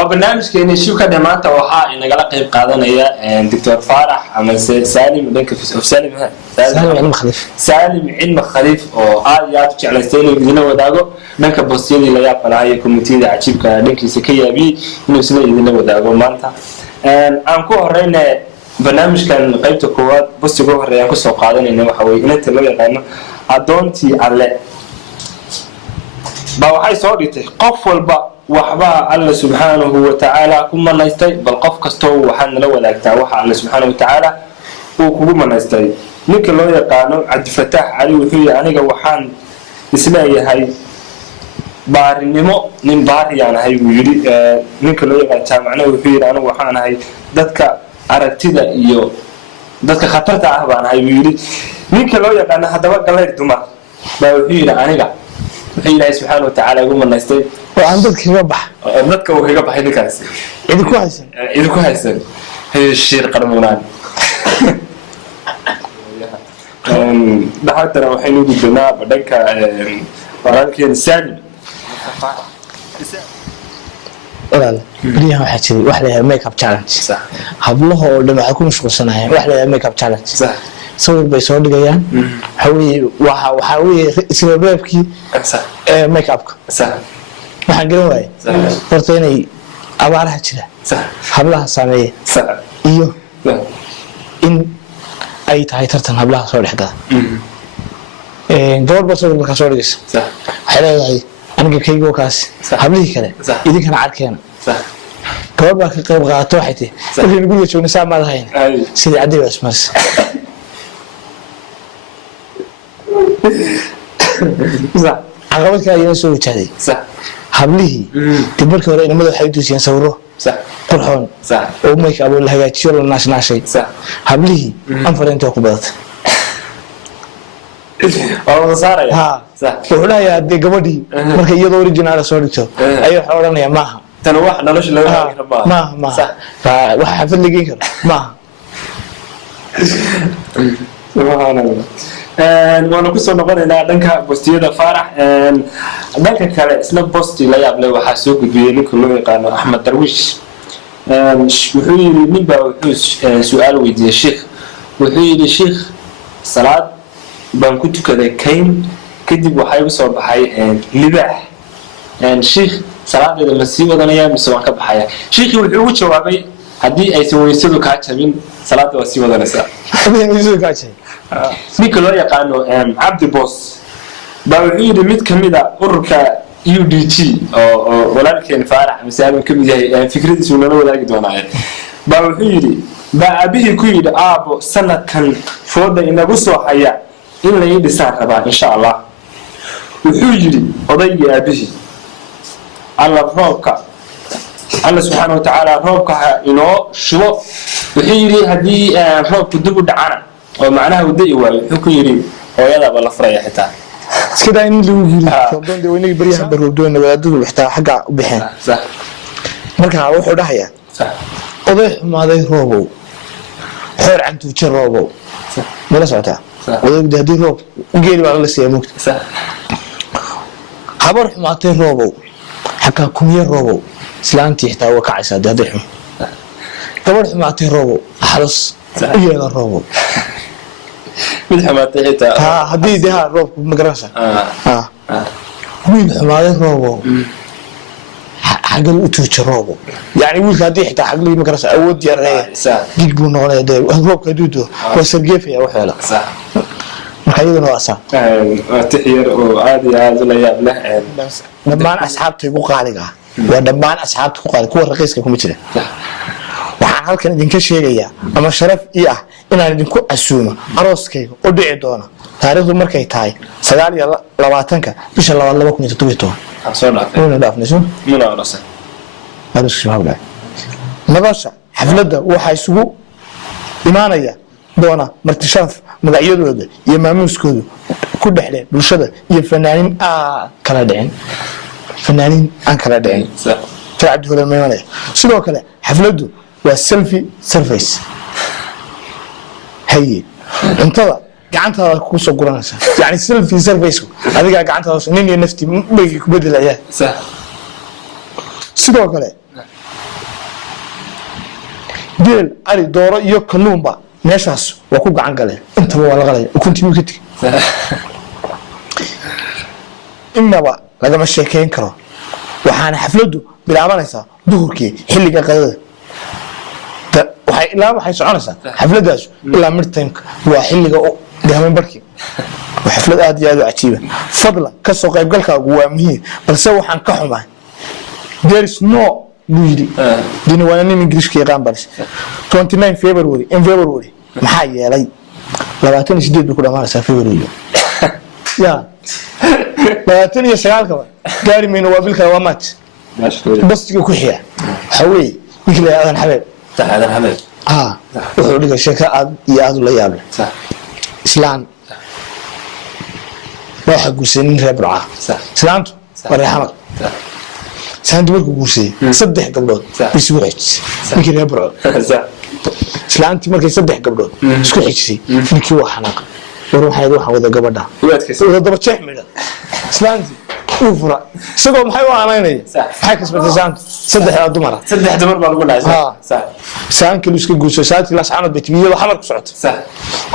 وبرنامجكينا شو كده maanta waxa inagala qayb qaadanaya Dr. Farax ama Salim dhanka Salim cilmi khaliif oo aad iyo aad jeclaystay inuu idin wadaago dhanka boostiyada la yaab qalahay community-da cajiibka dhankiisa ka yaabi inuu sida idin wadaago maanta aan ku horeynaa barnaamijkan qaybta koowaad boostiga horeeyaan ku soo qaadanayna waxa weeye inta loo yaqaano adoontii alle baa waxay soo dhigtay qof walba waxba Allah subhanahu wa ta'ala kuma naystay bal qof kasto waxaan la wadaagtaa waxa Allah subhanahu wa ta'ala uu kugu manaystay ninka loo yaqaano Cabdi Fataax Ali wuxuu yahay aniga waxaan isleeyahay baarinimo nin baariyaan ahay wuu yiri ninka loo yaqaan jaamacna wuxuu yiri aniga waxaan ahay dadka aragtida iyo dadka khatarta ah baan ahay wuu yiri ninka loo yaqaan hadaba galay dumar baa wuxuu yiri aniga إلهي سبحانه وتعالى يقول من نستيب وعندك يربح عندك ويربح هذيك هسه إذا كويسن إذا كويسن هي الشير قرمونان ده حتى لو حين يجي بناء بدك ولكن سالم لا بريها حكي واحدة ميك اب تشالنج صح هبلها لما أكون مشغول سنة واحدة ميك اب تشالنج صح صور بيصور دقيقان حوي وحوي سبابكي ميك اب صح waxaan garan waayay horta inay abaaraha jira صح hablaha sameeyay صح iyo in ay tahay tartan hablaha soo dhexda gabar baa soo markaa soo dhigaysa صح waxay leedahay aniga kaygo kaas hablihii kale idinkana carkeena صح gabar baa ka qayb qaadato waxay tahay wixii guriga joognay saamaad hayn sidii cadday baa ismaas صح عقبت كذا ينسوا وجهي صح حبليه تبرك ولا إنما لو حيدوس ينسوره صح قرحون صح وميك أبو الله جات شو ولا ناش شيء صح حبليه أنفر أنت وقبضت والله صار يا ها صح ولا يا دي قبضي مركي يدور الجنال صورته أيوة حوالنا يا ماها تنوح نلوش لو ما صح فواحد في اللي جيكر ما سبحان الله وانا كسو نقولنا دنكا بوستيدا فارح دنكا كale isla boosti la yaab leh waxa soo gudbiyay ninka loo yaqaan Ahmed Darwish wuxuu yiri ninba wuxuu su'aal weydiiyay sheekh wuxuu yiri sheekh salaad baan ku tukaday kayn kadib waxa igu soo baxay libaax sheekh salaadeeda ma sii wadanaya mise waan ka baxaya sheekhi wuxuu ugu jawaabay hadii aysan weysadu ka jabin salaada waa sii wadanaysaa weysadu ka jabin ninka loo yaqaano Cabdi Boss baa wuxuu yiri mid kamida ururka UDG oo walaalkeen Faarax misaalin kamid yahay fikradiisu nala wadaagi doonaa baa wuxuu yiri baa abihi ku yiri aabo sanadkan fooda inagu soo haya in la yidhisaan rabaa insha Allah wuxuu yiri odayga abihi Allah roobka Allah subhanahu wa ta'ala roobka inoo shubo wuxuu yiri hadii roobku dib u dhacana oo macnaha uu day waayo wuxuu ku yiri hooyada ba la furaya xitaa iskada in lagu yiri sababtoo de weynay bariyaha barwdoona wadaadadu xitaa xaga u bixeen sax marka wuxuu dhahayaa sax oday xumaaday roobow xeer cantu jir roobow sax mala socota oday hadii roob geeli baa la siiyay mugta sax habar xumaatay roobow xaqa kumiyay roobow islaantii xitaa waa kacaysa hadii xum gabar xumaatay roobow xalas iyo roobow mid xamaatay xitaa hadii deha roobku ma garanaysa wiil xumaaday roobow xagal u tuujo roobow yani wiilka hadii xitaa xaglii ma garanaysa awood yareeya dig buu noqonaya de roobka duudo waa sargeefaya waxeela marka iyaduna waa saa tixyar oo aad iyo aad la yaab leh dhammaan asxaabta igu qaaliga waa dhammaan asxaabta ku qaali kuwa raqiiska kuma jira waxaan halkan idinka sheegayaa ama sharaf ii ah inaan idinku casuumo arooskayga oo dhici doona taariikhdu markay tahay 29 bisha 2017 soo dhaafay oo dhaafnayso muna aroosa arooska shabaab nabasha xafladda waxa isugu imaanaya doona martishaaf magacyadooda iyo maamuuskooda ku dhaxlay bulshada iyo fanaaniin kala dhicin fanaaniin aan kala dhicin تعد ولا ما يمنع شنو كله حفلته والسيلفي سيرفيس هي انت قعنتها كوسو قرانسا يعني سيلفي سيرفيس هذيك قعنتها نين نفتي بيجي كبدل اياه صح شنو كله geel ari dooro iyo kalluunba meeshaas waa ku gacan galeen intaba waa la qalay ukuntii muu ka tegey inaba lagama sheekeyn karo waxaana xafladdu bilaabanaysaa duhurkii xilliga qadada waxay soconaysaa xafladdaas ilaa midtimeka waa xilliga dahman barkii waa xaflad aad iyo aad u cajiiba fadlan ka soo qaybgalkaagu waa muhiim balse waxaan ka xumaa there is no buu yidhi dini waana nin ingiriishka yaqaan baris 29 February in February maxaa yeelay 28 bay ku dhamaanaysaa February ya 29 gaari mayno waa bilka waa match bastiga ku xiya waxa weeye ninkii la aadan xabeeb wuxuu dhigay sheeko aad iyo aad u la yaab leh islaan waxa guursanin reer Burca islaantu waa reexamad saantu markuu guursaday 3 gabdhood isku xijisay ninkii reer Burca islaantii markay 3 gabdhood isku xijisay ninkii waa xanaaq waxaan wada gabadha wada daba jeex midha islaantii uu fura isagoo maxay u aanaynaya maxay kasbatay saantu 3 dumar baa lagu dhaasay saanka iska guurso saantii la saanad bitmiyada xamar ku socoto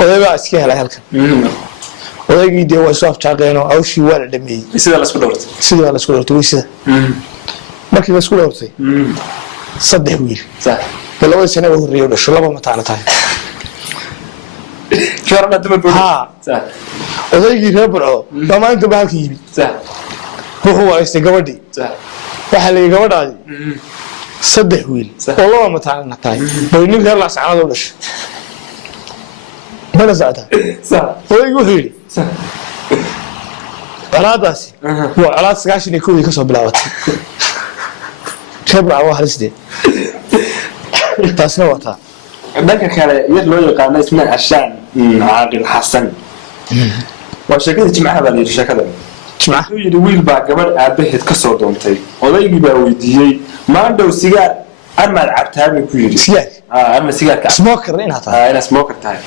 odayga iska helay halkan odaygii dee waa soo afjaaqeen oo awshii waa la dhameeyay sida la isku dhawrtay sida markii la isku dhawrtay 3 wiil labada sano oo horeeyay dhasho laba mataana tahay كورنا دم البلد. صح. odaygii reer Burco dhamaantu baa halka yimid صح. wuxuu wareystay gabadhii صح. waxa la gabadhaadi saddex wiil oo laba mataana tahay bay nin reer laasacad u dhashay bala saada صح. odaygii wuxuu yiri صح. calaadaasi waa calaad 91 ka soo bilaabatay reer Burco waa halisdee taasna waa taa dhanka kale yar loo yaqaan ismaa Ashaan Caaqil Xasan waa sheekada jimcaha baa yiri sheekada jimcaha uu yiri wiil baa gabadh aabaheed ka soo doontay odaygii baa weydiiyay maandhow sigaar armaad cabtaabay ku yiri sigaar arma sigaarka smoker ina tahay ina smoker tahay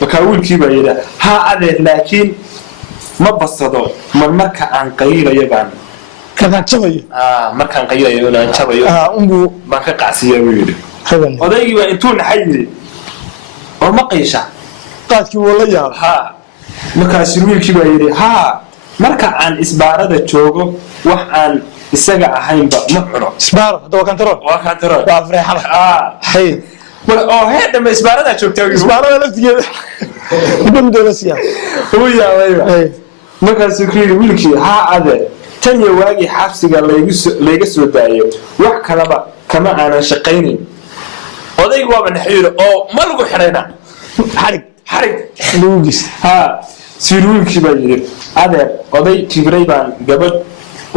marka wiilkii baa yiri ha adeer laakiin ma basado marka aan qayrayo baan kana jabayo markaan qayrayo aan jabayo umbu baan ka qaasiyo yiri odaygii baa intuu naxay yiri oo ma qeysha qaadkii wala yaab ha markaas wiilkii baa yiri ha marka aan isbaarada joogo wax aan isaga ahaynba ma cuno isbaaro hada waa kantarool waa freexada hay oo heeda ma isbaarada joogtaa isbaarada laftigeeda ibn dawlasiya oo yaawayba markaas wiilkii ha ade tan iyo waagi xabsiga layga soo daayo wax kalaba kama aanan shaqaynin odaygu waa naxayro oo ma lagu xirayna xarig luugis ha siruulkii baa yiri adeer oday kibray baan gabadh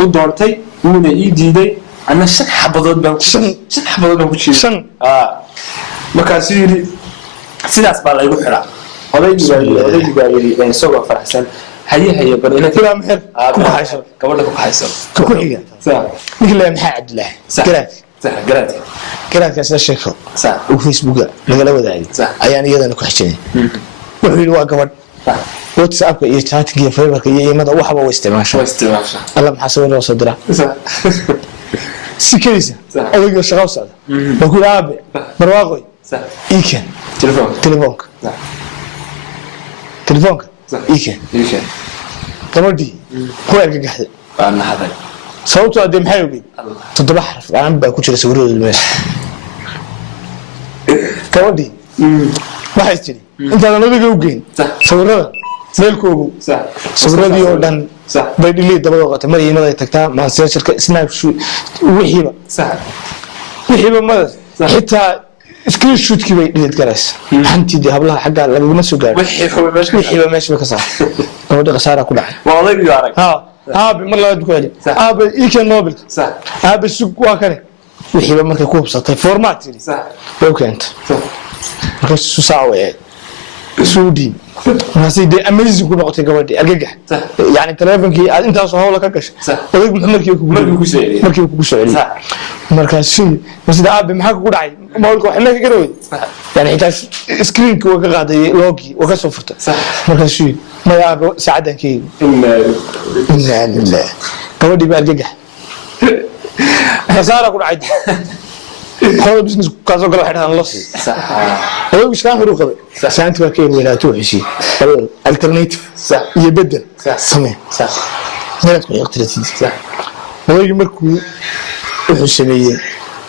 u doontay wuuna ii diiday ana 5 xabadood baan ku jiray markaas yiri sidaas baa laygu xiraa odaygii baa yiri isagoo faraxsan haye bal ina kala maxir ku hayso gabadha ku hayso ku xiga sax nikla maxaa Cabdillah garaad kaas la sheeko sax oo Facebook laga wadaayay ayaan iyadana ku xijinay wuxuu yiri waa gabadh WhatsApp iyo chatting iyo Fiverr iyo email waxba way isticmaashaa alla maxaa soo loo soo diraa si kaysa odayga shaqo socda wuxuu yiraahdo barwaaqoy iiken telefoonka iiken gabadhii ku argagaxday baan haday sababtoo ah maxay ogay 7 xarf aan baa ku jira sawirada meesha gabadhii waxay tiri inta la naga u geyn sawirada meelkoogu sawiradii oo dhan bay dhilay dabada qatay mariyada ay tagtaa maansiyashirka snapshot wixiiba ma xitaa screenshot-kii bay dhilid garays hantii hablaha xagga laguma soo gaaro wixiiba meesha ka saar gabadha qasaara ku dhacay waa odaygii arag aabe mar labaad ku celi aabe iikan nobel aabe sug waa kane wixiiba markay ku hubsatay format tiri way keenta markay soo saaweey suudi nasi de amazing ku noqotay gabadhii argagax yani telefonkii aad intaas hawla ka gashay odag markii ku soo celiyay markaas sida aabe maxaa ku dhacay moolka waxa ma ka garoy yani intaas screen-ka waa ka qaaday logi waa ka soo furtay markaas ma aabe saacadankeey inna lillahi gabadhii baa argagax qasaara ku dhacay هذا بزنس كذا قال واحد أنا لصي صح هو مش كان هروب قبل سانت وكيل ولا توحشي alternative صح يبدل صح سمين صح ما تقول يقتل صح هو يمركو وحسنية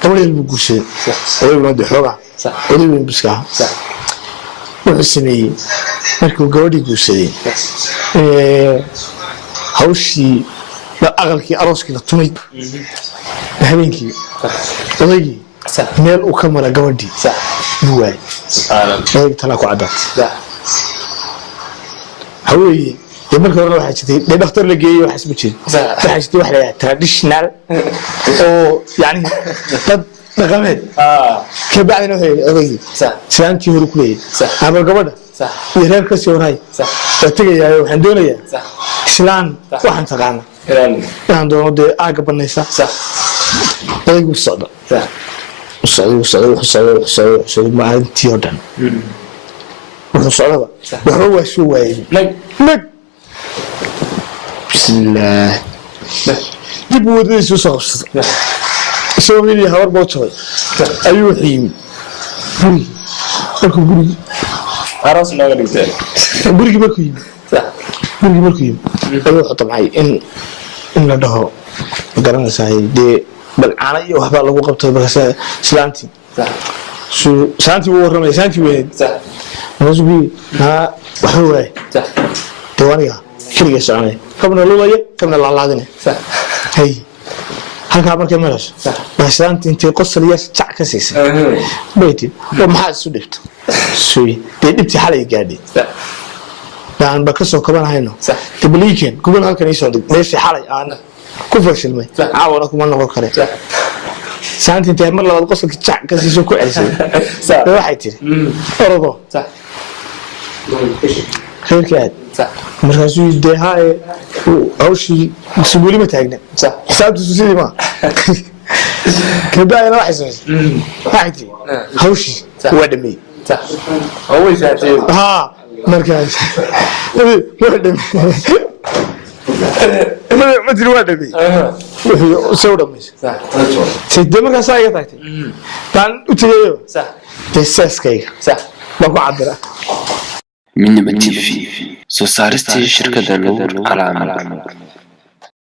قبل البقوشة هو يبغى حرة صح هو يبغى بسكها صح وحسنية مركو قودي قوسة هوشي لا أغلكي أروسكي للطمي بهمينكي أضيقي ميل وكاميرا قودي صح يواي سبحان الله أضيق تلاكو عدات صح هوي يمرك ورا واحد شتي ده دكتور لقيه وحسب شيء واحد شتي واحد تراديشنال أو يعني قد نغمد كبعد إنه هي أضيق صح سانتي هروكلي صح هذا قبضة صح يرهب كسر هاي صح تيجي يا وحندونا يا صح إسلام واحد تقعنا إيران عندنا ده أعقب الناس صح أضيق والصعدة صح والصعدة ما أنت يودن والصعدة وهو شو وايد نك بسم الله جيبوا ذي شو صوص سوي لي هور بوتشوي أيوه حين بري أكو بري أراس ما قدرت بري بركيم صح بري بركيم أيوه طبعا إن ده قرنا ساي دي بل أنا يوه بالله وقبته بس سلانتي صح شو سلانتي ورمي سلانتي وين صح نزبي ها وحوي صح توانيها كل يسعني كمنا لولاية كمنا لعلادنا صح هي هل كابر كملاش صح بس أنت قصة ليش تعك سيس بيتي ومحل سودفت سوي تبتي حالي قاعدين صح يعني بكسر كمان هينو صح تبليكين كمان هالكن يسود ليش حالي أنا كوفش المي عاونك ما نقول خير صح سانت أنت مرة لو قصة تعك سيس كويس صح واحد تري أرضه صح خير كاد صح مركزو يدي هاي أو شيء سبولي متاعنا صح حساب تسوسي ما كده أنا واحد سوي واحد تري هوشي ودمي صح هو شاتي ها مركز ودمي ما تدري ودمي سوى دمي صح سيد مركز سايق تاعتي كان أتريه صح تساس كي صح ما بعبره من تي في سو سارستي شركة نور على